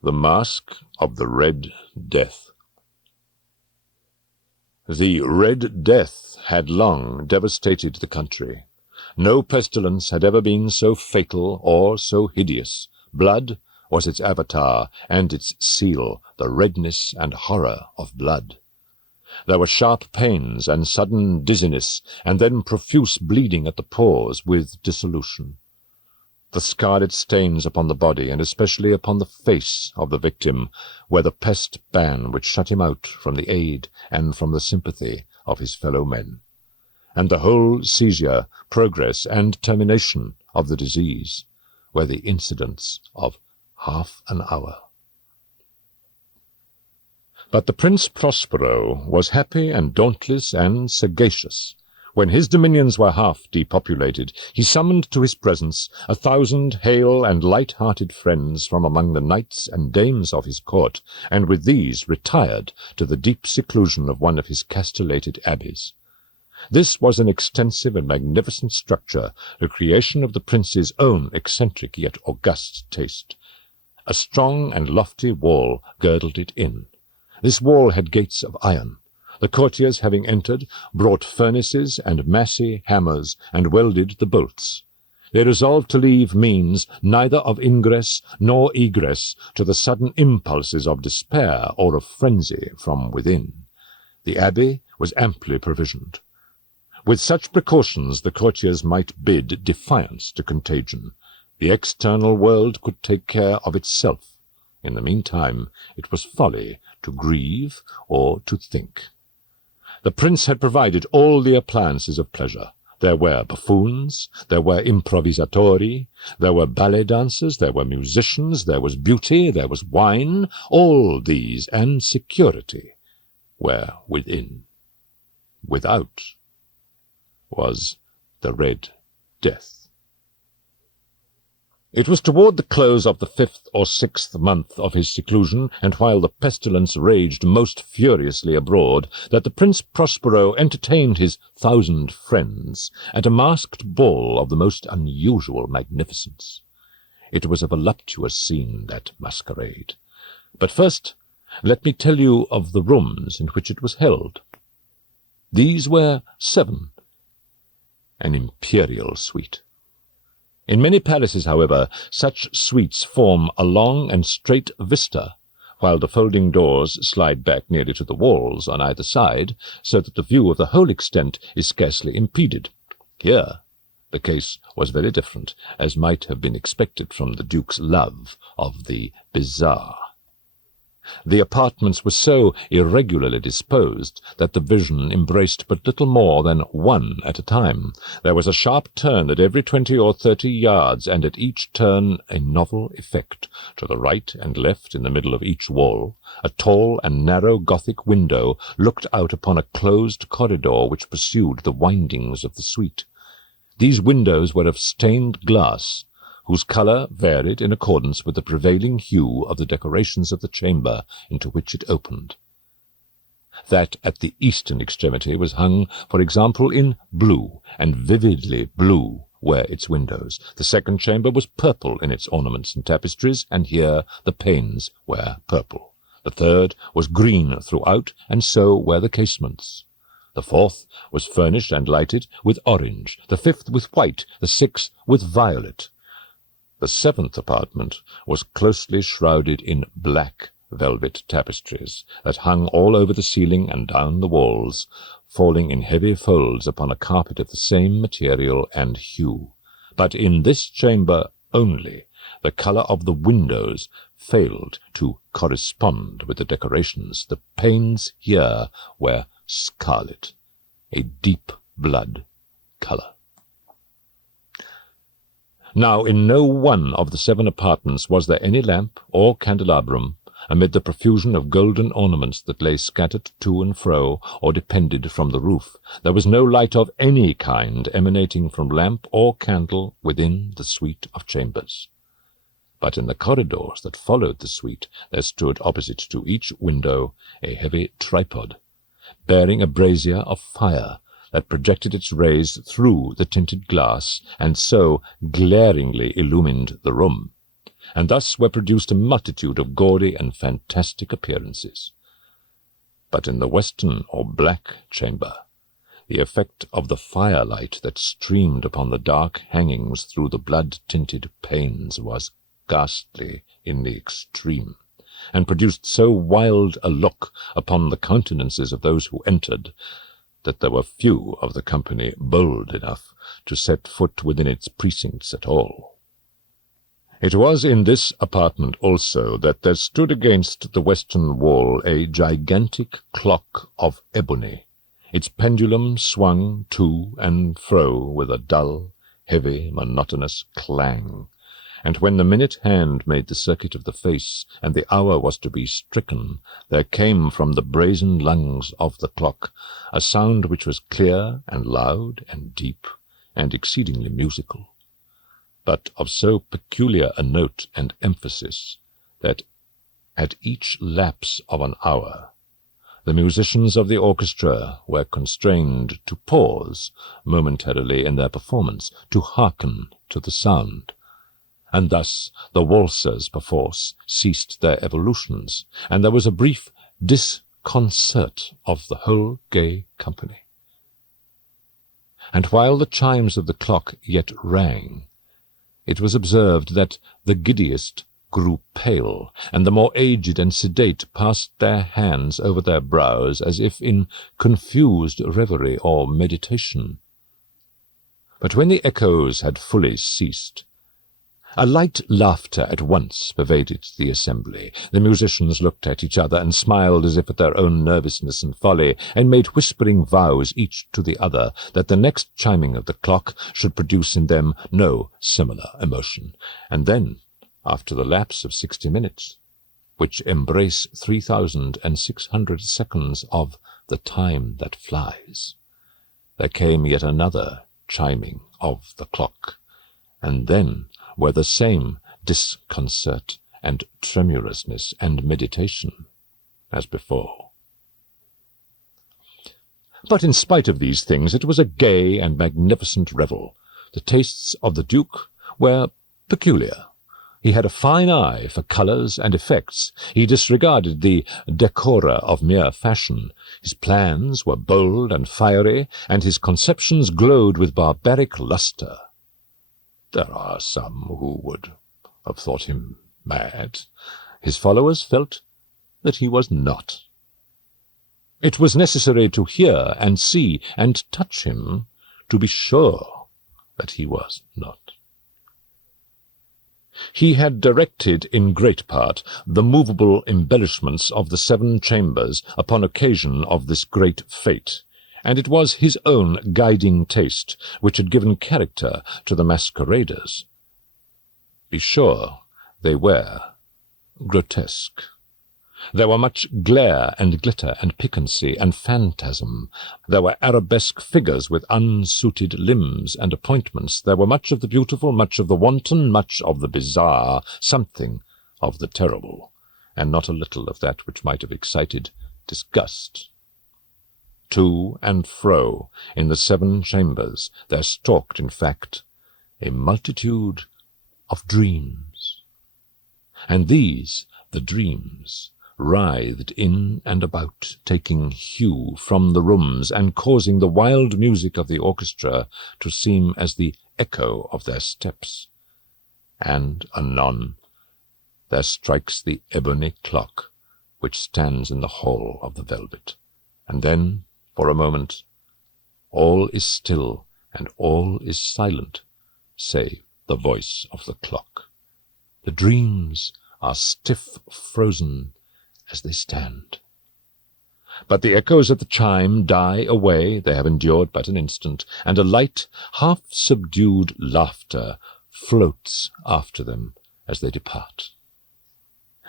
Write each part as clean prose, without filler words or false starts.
The Masque of the Red Death. The Red Death had long devastated the country. No pestilence had ever been so fatal or so hideous. Blood was its avatar, and its seal, the redness and horror of blood. There were sharp pains and sudden dizziness, and then profuse bleeding at the pores with dissolution. The scarlet stains upon the body, and especially upon the face of the victim, were the pest ban which shut him out from the aid and from the sympathy of his fellow men. And the whole seizure, progress, and termination of the disease were the incidents of half an hour. But the Prince Prospero was happy and dauntless and sagacious. When his dominions were half depopulated, he summoned to his presence 1,000 hale and light-hearted friends from among the knights and dames of his court, and with these retired to the deep seclusion of one of his castellated abbeys. This was an extensive and magnificent structure, the creation of the prince's own eccentric yet august taste. A strong and lofty wall girdled it in. This wall had gates of iron. The courtiers, having entered, brought furnaces and massy hammers, and welded the bolts. They resolved to leave means neither of ingress nor egress to the sudden impulses of despair or of frenzy from within. The abbey was amply provisioned. With such precautions the courtiers might bid defiance to contagion. The external world could take care of itself. In the meantime, it was folly to grieve or to think. The prince had provided all the appliances of pleasure. There were buffoons, there were improvisatori, there were ballet dancers, there were musicians, there was beauty, there was wine. All these and security were within. Without was the Red Death. It was toward the close of the 5th or 6th month of his seclusion, and while the pestilence raged most furiously abroad, that the Prince Prospero entertained his 1,000 friends at a masked ball of the most unusual magnificence. It was a voluptuous scene, that masquerade. But first, let me tell you of the rooms in which it was held. These were 7, an imperial suite. In many palaces, however, such suites form a long and straight vista, while the folding doors slide back nearly to the walls on either side, so that the view of the whole extent is scarcely impeded. Here the case was very different, as might have been expected from the Duke's love of the bizarre. The apartments were so irregularly disposed that the vision embraced but little more than one at a time. There was a sharp turn at every 20 or 30 yards, and at each turn a novel effect. To the right and left, in the middle of each wall, a tall and narrow Gothic window looked out upon a closed corridor which pursued the windings of the suite. These windows were of stained glass, whose colour varied in accordance with the prevailing hue of the decorations of the chamber into which it opened. That at the eastern extremity was hung, for example, in blue, and vividly blue were its windows. The second chamber was purple in its ornaments and tapestries, and here the panes were purple. The third was green throughout, and so were the casements. The fourth was furnished and lighted with orange, the fifth with white, the sixth with violet. The 7th apartment was closely shrouded in black velvet tapestries that hung all over the ceiling and down the walls, falling in heavy folds upon a carpet of the same material and hue. But in this chamber only the colour of the windows failed to correspond with the decorations. The panes here were scarlet, a deep blood colour. Now in no one of the 7 apartments was there any lamp or candelabrum, amid the profusion of golden ornaments that lay scattered to and fro, or depended from the roof. There was no light of any kind emanating from lamp or candle within the suite of chambers. But in the corridors that followed the suite there stood opposite to each window a heavy tripod, bearing a brazier of fire, that projected its rays through the tinted glass, and so glaringly illumined the room. and thus were produced a multitude of gaudy and fantastic appearances. But in the western or black chamber, the effect of the firelight that streamed upon the dark hangings through the blood-tinted panes was ghastly in the extreme, and produced so wild a look upon the countenances of those who entered, that there were few of the company bold enough to set foot within its precincts at all. It was in this apartment also that there stood against the western wall a gigantic clock of ebony. Its pendulum swung to and fro with a dull, heavy, monotonous clang, and when the minute hand made the circuit of the face, and the hour was to be stricken, there came from the brazen lungs of the clock a sound which was clear and loud and deep and exceedingly musical, but of so peculiar a note and emphasis that at each lapse of an hour the musicians of the orchestra were constrained to pause momentarily in their performance, to hearken to the sound, and thus the waltzers perforce ceased their evolutions, and there was a brief disconcert of the whole gay company. And while the chimes of the clock yet rang, it was observed that the giddiest grew pale, and the more aged and sedate passed their hands over their brows as if in confused reverie or meditation. But when the echoes had fully ceased, a light laughter at once pervaded the assembly. The musicians looked at each other and smiled as if at their own nervousness and folly, and made whispering vows each to the other that the next chiming of the clock should produce in them no similar emotion. And then, after the lapse of 60 minutes, which embrace 3,600 seconds of the time that flies, there came yet another chiming of the clock, and then were the same disconcert and tremulousness and meditation as before. But in spite of these things, it was a gay and magnificent revel. The tastes of the Duke were peculiar. He had a fine eye for colours and effects. He disregarded the decora of mere fashion. His plans were bold and fiery, and his conceptions glowed with barbaric lustre. There are some who would have thought him mad. His followers felt that he was not. It was necessary to hear and see and touch him to be sure that he was not. He had directed in great part the movable embellishments of the 7 chambers upon occasion of this great fete, and it was his own guiding taste which had given character to the masqueraders. Be sure they were grotesque. There were much glare and glitter and piquancy and phantasm. There were arabesque figures with unsuited limbs and appointments. There were much of the beautiful, much of the wanton, much of the bizarre, something of the terrible, and not a little of that which might have excited disgust. To and fro in the 7 chambers there stalked, in fact, a multitude of dreams. And these, the dreams, writhed in and about, taking hue from the rooms, and causing the wild music of the orchestra to seem as the echo of their steps. And anon there strikes the ebony clock which stands in the hall of the velvet, and then, for a moment, all is still and all is silent, save the voice of the clock. The dreams are stiff frozen as they stand. But the echoes of the chime die away, they have endured but an instant, and a light, half-subdued laughter floats after them as they depart.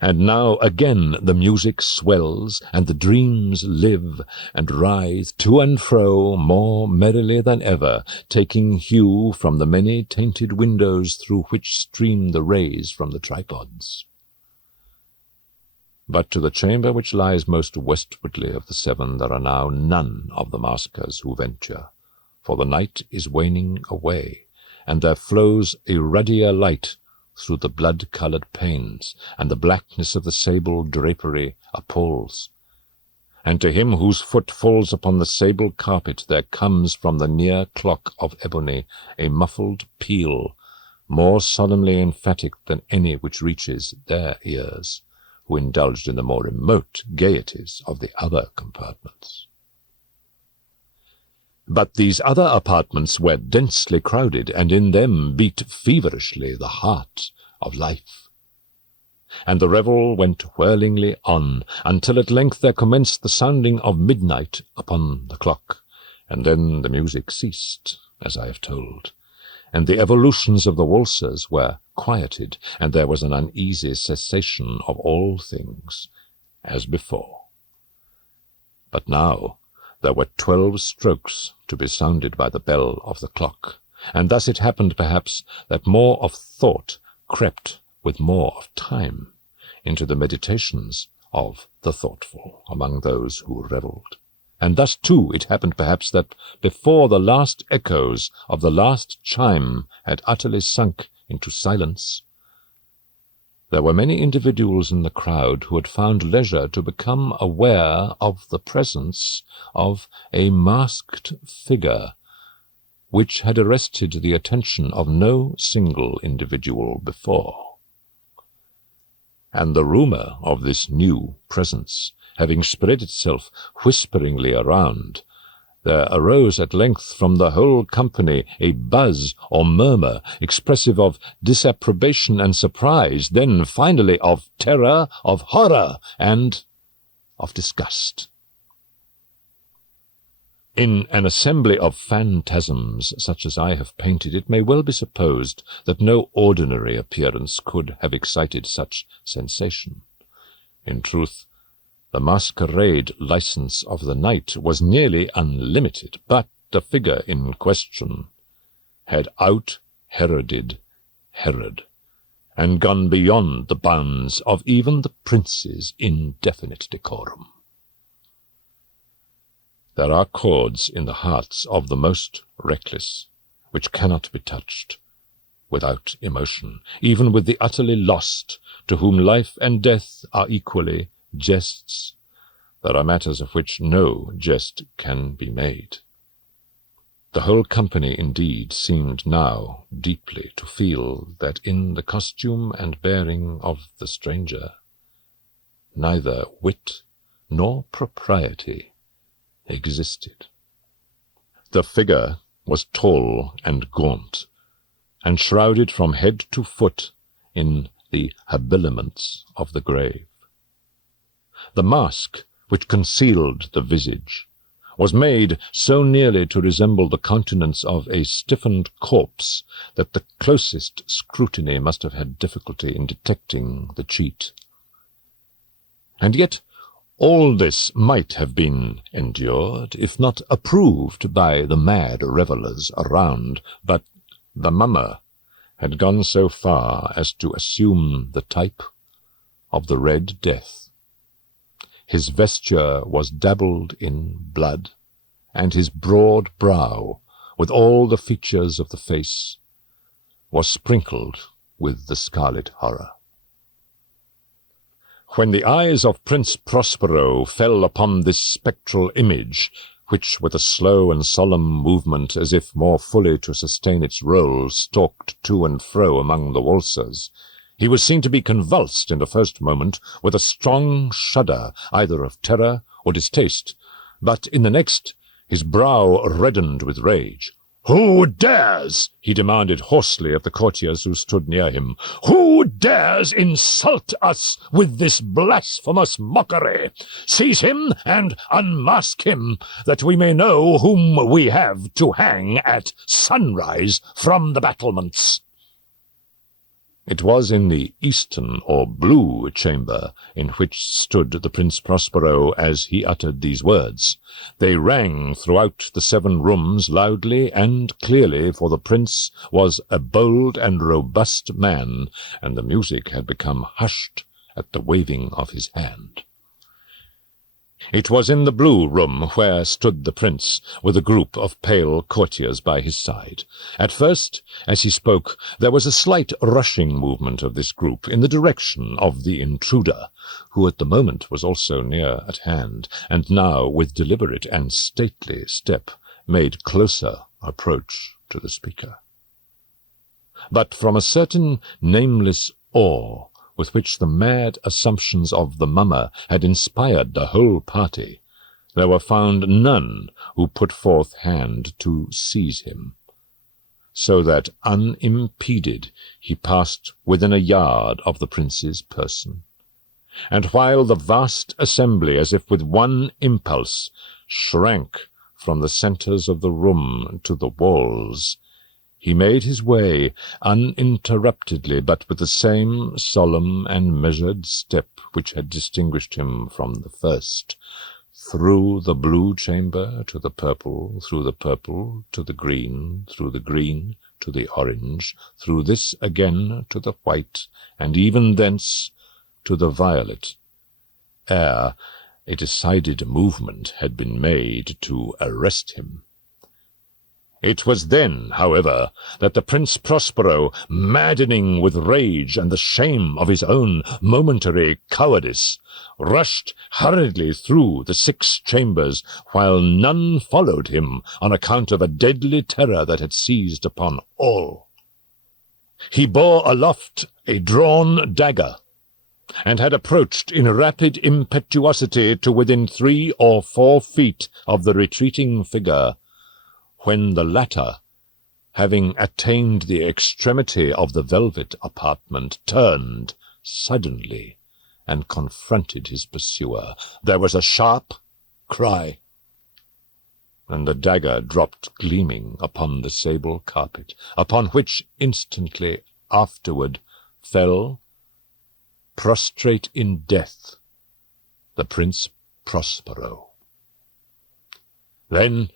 And now again the music swells, and the dreams live and writhe to and fro more merrily than ever, taking hue from the many tainted windows through which stream the rays from the tripods. But to the chamber which lies most westwardly of the 7 there are now none of the maskers who venture, for the night is waning away, and there flows a ruddier light through the blood-coloured panes, and the blackness of the sable drapery appalls. And to him whose foot falls upon the sable carpet there comes from the near clock of ebony a muffled peal, more solemnly emphatic than any which reaches their ears, who indulged in the more remote gaieties of the other compartments. But these other apartments were densely crowded, and in them beat feverishly the heart of life. And the revel went whirlingly on, until at length there commenced the sounding of midnight upon the clock, and then the music ceased, as I have told, and the evolutions of the waltzers were quieted, and there was an uneasy cessation of all things, as before. But now there were 12 strokes to be sounded by the bell of the clock, and thus it happened, perhaps, that more of thought crept with more of time into the meditations of the thoughtful among those who revelled. And thus, too, it happened, perhaps, that before the last echoes of the last chime had utterly sunk into silence, there were many individuals in the crowd who had found leisure to become aware of the presence of a masked figure, which had arrested the attention of no single individual before. And the rumour of this new presence having spread itself whisperingly around, there arose at length from the whole company a buzz or murmur expressive of disapprobation and surprise, then finally of terror, of horror, and of disgust. In an assembly of phantasms such as I have painted, it may well be supposed that no ordinary appearance could have excited such sensation. In truth, the masquerade license of the night was nearly unlimited, but the figure in question had out-Heroded Herod, and gone beyond the bounds of even the prince's indefinite decorum. There are chords in the hearts of the most reckless which cannot be touched without emotion, even with the utterly lost, to whom life and death are equally jests. There are matters of which no jest can be made. The whole company, indeed, seemed now deeply to feel that in the costume and bearing of the stranger neither wit nor propriety existed. The figure was tall and gaunt, and shrouded from head to foot in the habiliments of the grave. The mask which concealed the visage was made so nearly to resemble the countenance of a stiffened corpse that the closest scrutiny must have had difficulty in detecting the cheat. And yet all this might have been endured, if not approved, by the mad revellers around, but the mummer had gone so far as to assume the type of the Red Death. His vesture was dabbled in blood, and his broad brow, with all the features of the face, was sprinkled with the scarlet horror. When the eyes of Prince Prospero fell upon this spectral image, which with a slow and solemn movement, as if more fully to sustain its role, stalked to and fro among the waltzers, he was seen to be convulsed in the first moment with a strong shudder, either of terror or distaste, but in the next his brow reddened with rage. "Who dares?" he demanded hoarsely of the courtiers who stood near him. "Who dares insult us with this blasphemous mockery? Seize him and unmask him, that we may know whom we have to hang at sunrise from the battlements." It was in the eastern or blue chamber in which stood the Prince Prospero as he uttered these words. They rang throughout the 7 rooms loudly and clearly, for the prince was a bold and robust man, and the music had become hushed at the waving of his hand. It was in the blue room where stood the prince, with a group of pale courtiers by his side. At first, as he spoke, there was a slight rushing movement of this group in the direction of the intruder, who at the moment was also near at hand, and now, with deliberate and stately step, made closer approach to the speaker. But from a certain nameless awe with which the mad assumptions of the mummer had inspired the whole party, there were found none who put forth hand to seize him, so that unimpeded he passed within a yard of the prince's person. And while the vast assembly, as if with one impulse, shrank from the centres of the room to the walls, he made his way uninterruptedly, but with the same solemn and measured step which had distinguished him from the first, through the blue chamber to the purple, through the purple to the green, through the green to the orange, through this again to the white, and even thence to the violet, ere a decided movement had been made to arrest him. It was then, however, that the Prince Prospero, maddening with rage and the shame of his own momentary cowardice, rushed hurriedly through the 6 chambers, while none followed him on account of a deadly terror that had seized upon all. He bore aloft a drawn dagger, and had approached in rapid impetuosity to within 3 or 4 feet of the retreating figure, when the latter, having attained the extremity of the velvet apartment, turned suddenly and confronted his pursuer. There was a sharp cry, and the dagger dropped gleaming upon the sable carpet, upon which instantly afterward fell, prostrate in death, the Prince Prospero. Then,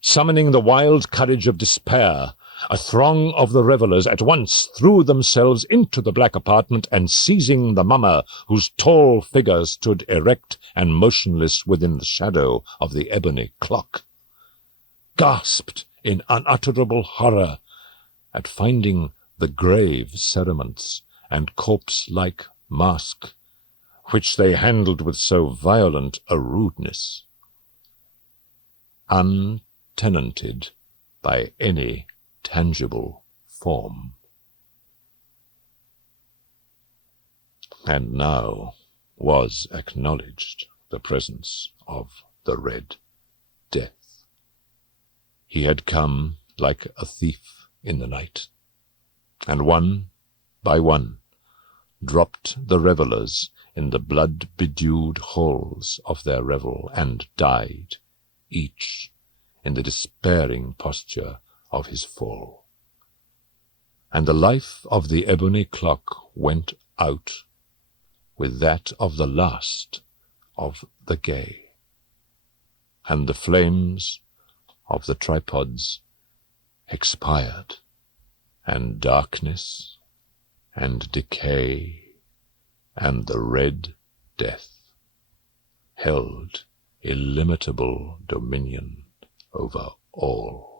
summoning the wild courage of despair, a throng of the revellers at once threw themselves into the black apartment, and seizing the mummer, whose tall figure stood erect and motionless within the shadow of the ebony clock, gasped in unutterable horror at finding the grave cerements and corpse-like masque, which they handled with so violent a rudeness, untenanted by any tangible form. And now was acknowledged the presence of the Red Death. He had come like a thief in the night, and one by one dropped the revellers in the blood-bedewed halls of their revel, and died, each in the despairing posture of his fall. And the life of the ebony clock went out with that of the last of the gay, and the flames of the tripods expired, and darkness and decay and the Red Death held illimitable dominion over all.